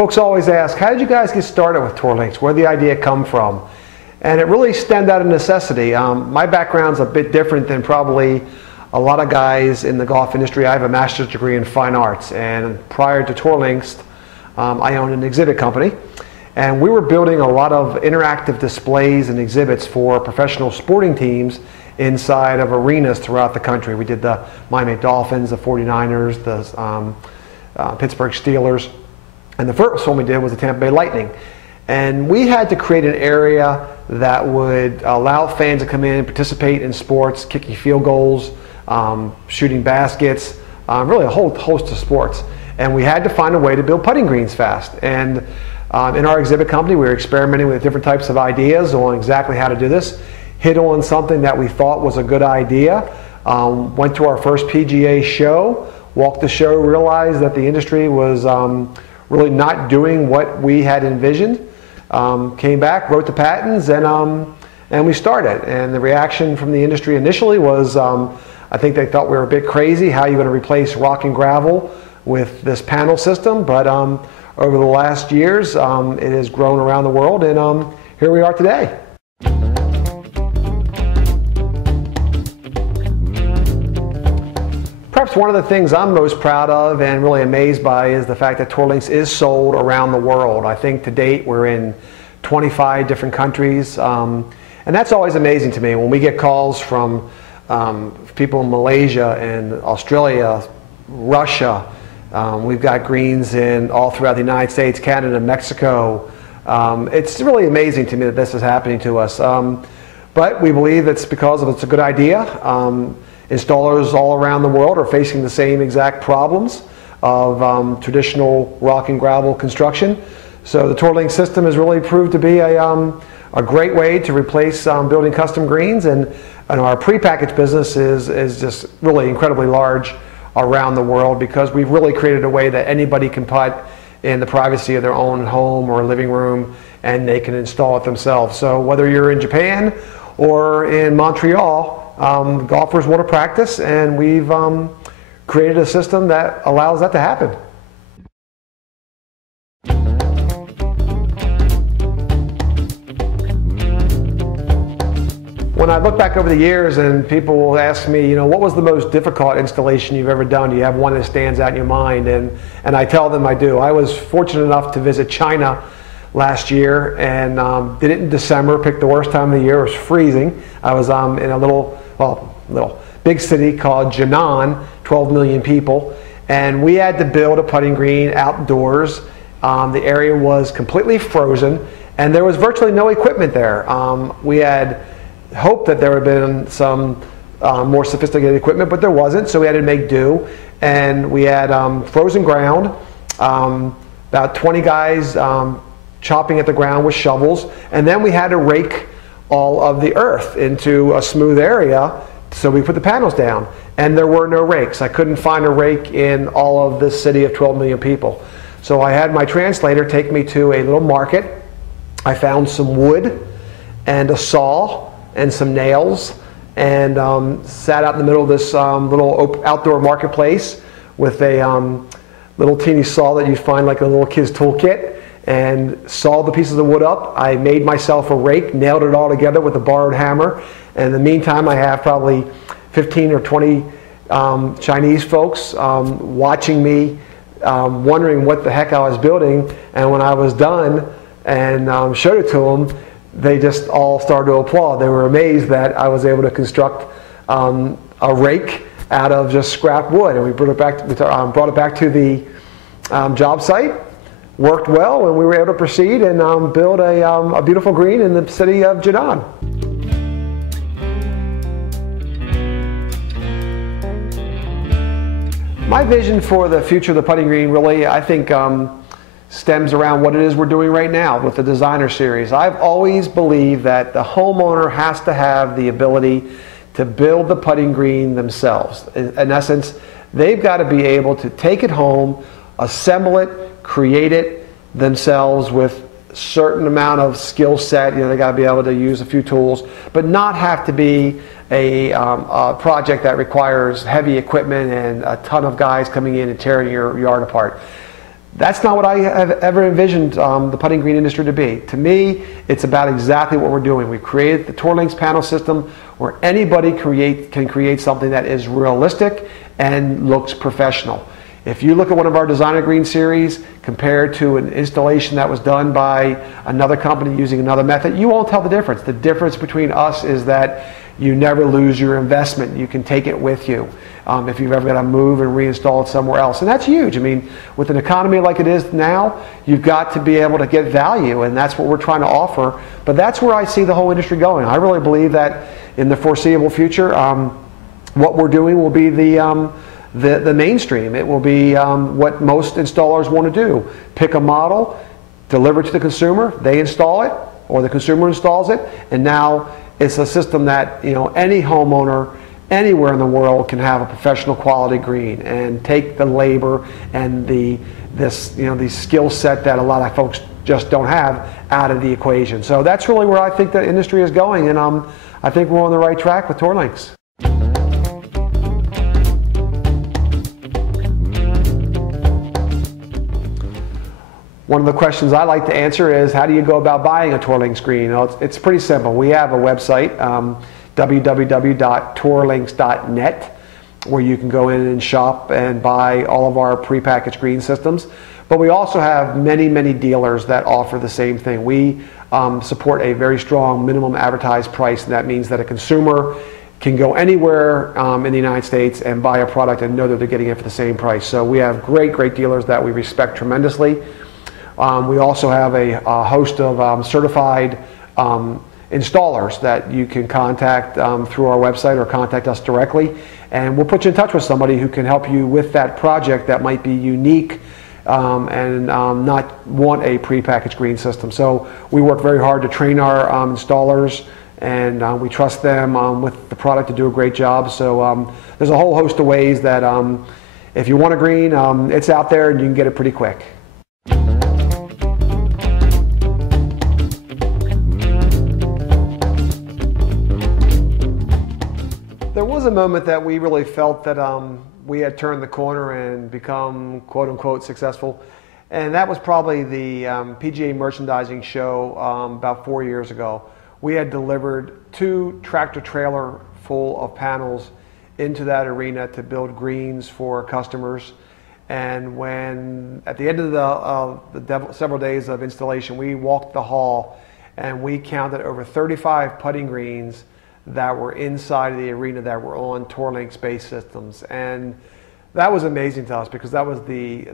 folks always ask, how did you guys get started with Tour Links? Where did the idea come from? And it really stemmed out of necessity. My background's a bit different than probably a lot of guys in the golf industry. I have a master's degree in fine arts, and prior to Tour Links, I owned an exhibit company. And we were building a lot of interactive displays and exhibits for professional sporting teams inside of arenas throughout the country. We did the Miami Dolphins, the 49ers, the Pittsburgh Steelers, and the first one we did was the Tampa Bay Lightning. And we had to create an area that would allow fans to come in and participate in sports, kicking field goals, shooting baskets, really a whole host of sports. And we had to find a way to build putting greens fast. And in our exhibit company, we were experimenting with different types of ideas on exactly how to do this. Hit on something that we thought was a good idea. Went to our first PGA show, walked the show, realized that the industry was really not doing what we had envisioned. Came back, wrote the patents, and we started. And the reaction from the industry initially was, I think they thought we were a bit crazy. How are you going to replace rock and gravel with this panel system? But over the last years, it has grown around the world, and here we are today. Perhaps one of the things I'm most proud of and really amazed by is the fact that Tour Links is sold around the world. I think to date we're in 25 different countries, and that's always amazing to me when we get calls from people in Malaysia and Australia, Russia. We've got greens in all throughout the United States, Canada, Mexico. It's really amazing to me that this is happening to us, but we believe it's because it's a good idea. Installers all around the world are facing the same exact problems of traditional rock and gravel construction. So the Tour Links system has really proved to be a great way to replace building custom greens, and our prepackaged business is just really incredibly large around the world because we've really created a way that anybody can putt in the privacy of their own home or living room, and they can install it themselves. So whether you're in Japan or in Montreal, golfers want to practice, and we've created a system that allows that to happen. When I look back over the years and people will ask me, what was the most difficult installation you've ever done? Do you have one that stands out in your mind? And I tell them I do. I was fortunate enough to visit China last year, and did it in December, picked the worst time of the year. It was freezing. I was in a little big city called Jinan, 12 million people, and we had to build a putting green outdoors. The area was completely frozen, and there was virtually no equipment there. We had hoped that there would have been some more sophisticated equipment, but there wasn't, so we had to make do. And we had frozen ground, about 20 guys chopping at the ground with shovels, and then we had to rake all of the earth into a smooth area, so we put the panels down. And there were no rakes. I couldn't find a rake in all of this city of 12 million people. So I had my translator take me to a little market. I found some wood and a saw and some nails, and sat out in the middle of this little outdoor marketplace with a little teeny saw that you find like a little kid's toolkit, and sawed the pieces of wood up. I made myself a rake, nailed it all together with a borrowed hammer, and in the meantime I have probably 15 or 20 Chinese folks watching me, wondering what the heck I was building. And when I was done and showed it to them, they just all started to applaud. They were amazed that I was able to construct a rake out of just scrap wood, and we brought it back to the job site. Worked well, and we were able to proceed and build a beautiful green in the city of Jinan. My vision for the future of the putting green really, I think, stems around what it is we're doing right now with the Designer Series. I've always believed that the homeowner has to have the ability to build the putting green themselves. In essence, they've got to be able to take it home, assemble it, create it themselves with a certain amount of skill set. They got to be able to use a few tools, but not have to be a project that requires heavy equipment and a ton of guys coming in and tearing your yard apart. That's not what I have ever envisioned the putting green industry to be. To me, it's about exactly what we're doing. We've created the Tour Links panel system where anybody can create something that is realistic and looks professional. If you look at one of our Designer Green series compared to an installation that was done by another company using another method, you won't tell the difference. The difference between us is that you never lose your investment. You can take it with you if you've ever got to move and reinstall it somewhere else. And that's huge. I mean, with an economy like it is now, you've got to be able to get value, and that's what we're trying to offer. But that's where I see the whole industry going. I really believe that in the foreseeable future, what we're doing will be the mainstream. It will be what most installers want to do. Pick a model, deliver it to the consumer, they install it, or the consumer installs it, and now it's a system that any homeowner anywhere in the world can have a professional quality green and take the labor and the skill set that a lot of folks just don't have out of the equation. So that's really where I think the industry is going, and I think we're on the right track with Tour Links. One of the questions I like to answer is, how do you go about buying a Tour Links green? It's pretty simple. We have a website, www.tourlinks.net, where you can go in and shop and buy all of our prepackaged green systems. But we also have many, many dealers that offer the same thing. We support a very strong minimum advertised price, and that means that a consumer can go anywhere in the United States and buy a product and know that they're getting it for the same price. So we have great, great dealers that we respect tremendously. We also have a host of certified installers that you can contact through our website or contact us directly, and we'll put you in touch with somebody who can help you with that project that might be unique and not want a prepackaged green system. So we work very hard to train our installers, and we trust them with the product to do a great job. So there's a whole host of ways that if you want a green, it's out there and you can get it pretty quick. There was a moment that we really felt that we had turned the corner and become quote-unquote successful, and that was probably the PGA Merchandising Show about 4 years ago. We had delivered 2 tractor-trailer full of panels into that arena to build greens for customers, and when at the end of the several days of installation, we walked the hall and we counted over 35 putting greens that were inside of the arena that were on Tour Links base systems. And that was amazing to us because that was the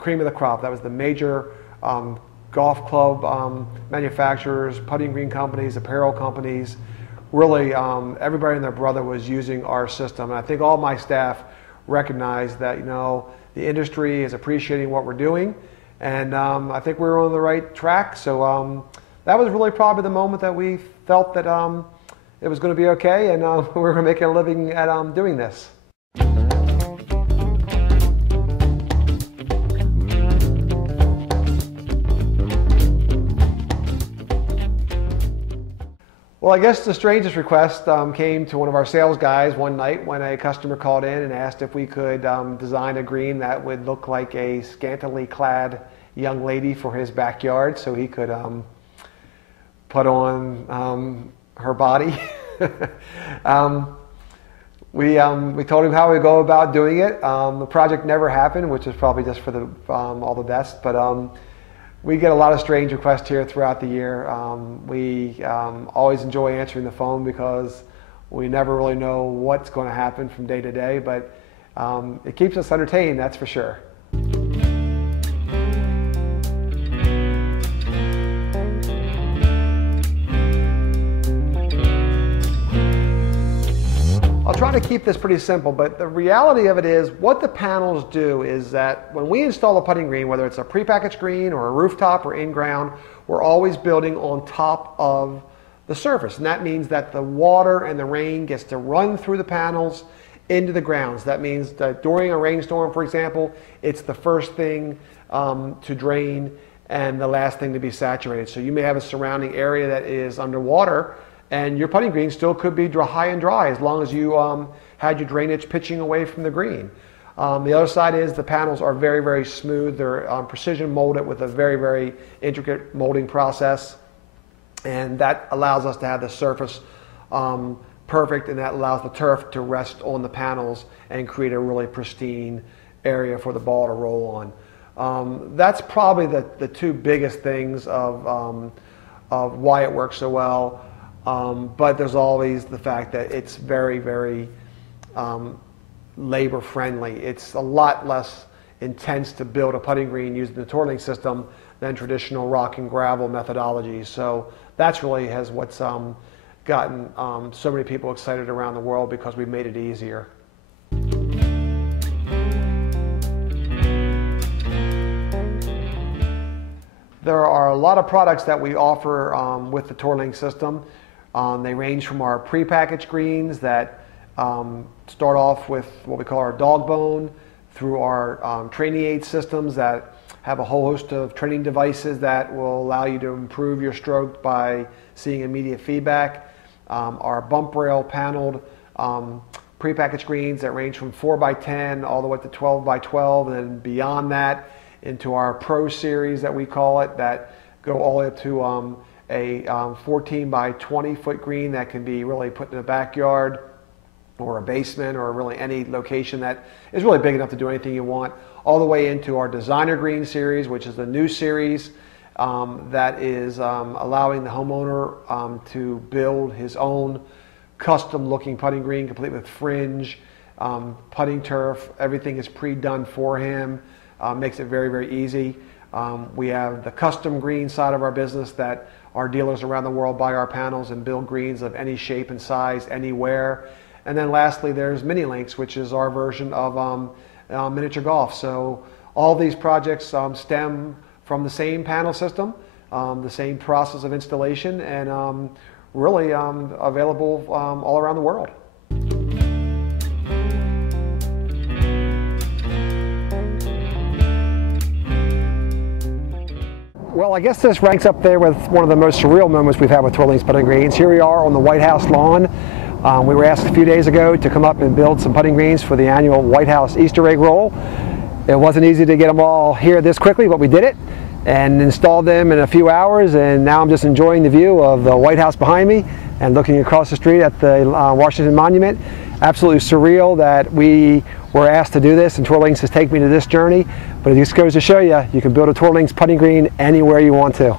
cream of the crop. That was the major golf club manufacturers, putting green companies, apparel companies. Really, everybody and their brother was using our system. And I think all my staff recognized that the industry is appreciating what we're doing, and I think we were on the right track. So that was really probably the moment that we felt that it was going to be okay, and we were going to make a living at doing this. Well, I guess the strangest request came to one of our sales guys one night when a customer called in and asked if we could design a green that would look like a scantily clad young lady for his backyard so he could put on her body. We told him how we go about doing it. The project never happened, which is probably just for all the best, but we get a lot of strange requests here throughout the year. We always enjoy answering the phone because we never really know what's going to happen from day to day, but it keeps us entertained, that's for sure. I'll try to keep this pretty simple, but the reality of it is what the panels do is that when we install a putting green, whether it's a prepackaged green or a rooftop or in-ground, we're always building on top of the surface. And that means that the water and the rain gets to run through the panels into the grounds. That means that during a rainstorm, for example, it's the first thing to drain and the last thing to be saturated. So you may have a surrounding area that is underwater, and your putting green still could be high and dry as long as you had your drainage pitching away from the green. The other side is the panels are very, very smooth. They're precision molded with a very, very intricate molding process. And that allows us to have the surface perfect, and that allows the turf to rest on the panels and create a really pristine area for the ball to roll on. That's probably the two biggest things of why it works so well. But there's always the fact that it's very, very labor friendly. It's a lot less intense to build a putting green using the TourLink system than traditional rock and gravel methodologies. So that's really what's gotten so many people excited around the world, because we've made it easier. There are a lot of products that we offer with the TourLink system. They range from our prepackaged greens that start off with what we call our dog bone, through our training aid systems that have a whole host of training devices that will allow you to improve your stroke by seeing immediate feedback. Our bump rail paneled prepackaged greens that range from 4x10 all the way to 12x12, and then beyond that into our Pro Series that we call it, that go all the way up to a 14x20 foot green that can be really put in a backyard or a basement or really any location that is really big enough to do anything you want, all the way into our Designer Green Series, which is the new series that is allowing the homeowner to build his own custom looking putting green, complete with fringe, putting turf. Everything is pre-done for him, makes it very, very easy. We have the custom green side of our business that our dealers around the world buy our panels and build greens of any shape and size anywhere. And then lastly, there's Mini Links, which is our version of miniature golf. So all these projects stem from the same panel system, the same process of installation, and really available all around the world. Well, I guess this ranks up there with one of the most surreal moments we've had with TourLink's putting greens. Here we are on the White House lawn. We were asked a few days ago to come up and build some putting greens for the annual White House Easter egg roll. It wasn't easy to get them all here this quickly, but we did it and installed them in a few hours, and now I'm just enjoying the view of the White House behind me and looking across the street at the Washington Monument. Absolutely surreal that we were asked to do this, and TourLinks has taken me to this journey, but it just goes to show you, you can build a TourLinks putting green anywhere you want to.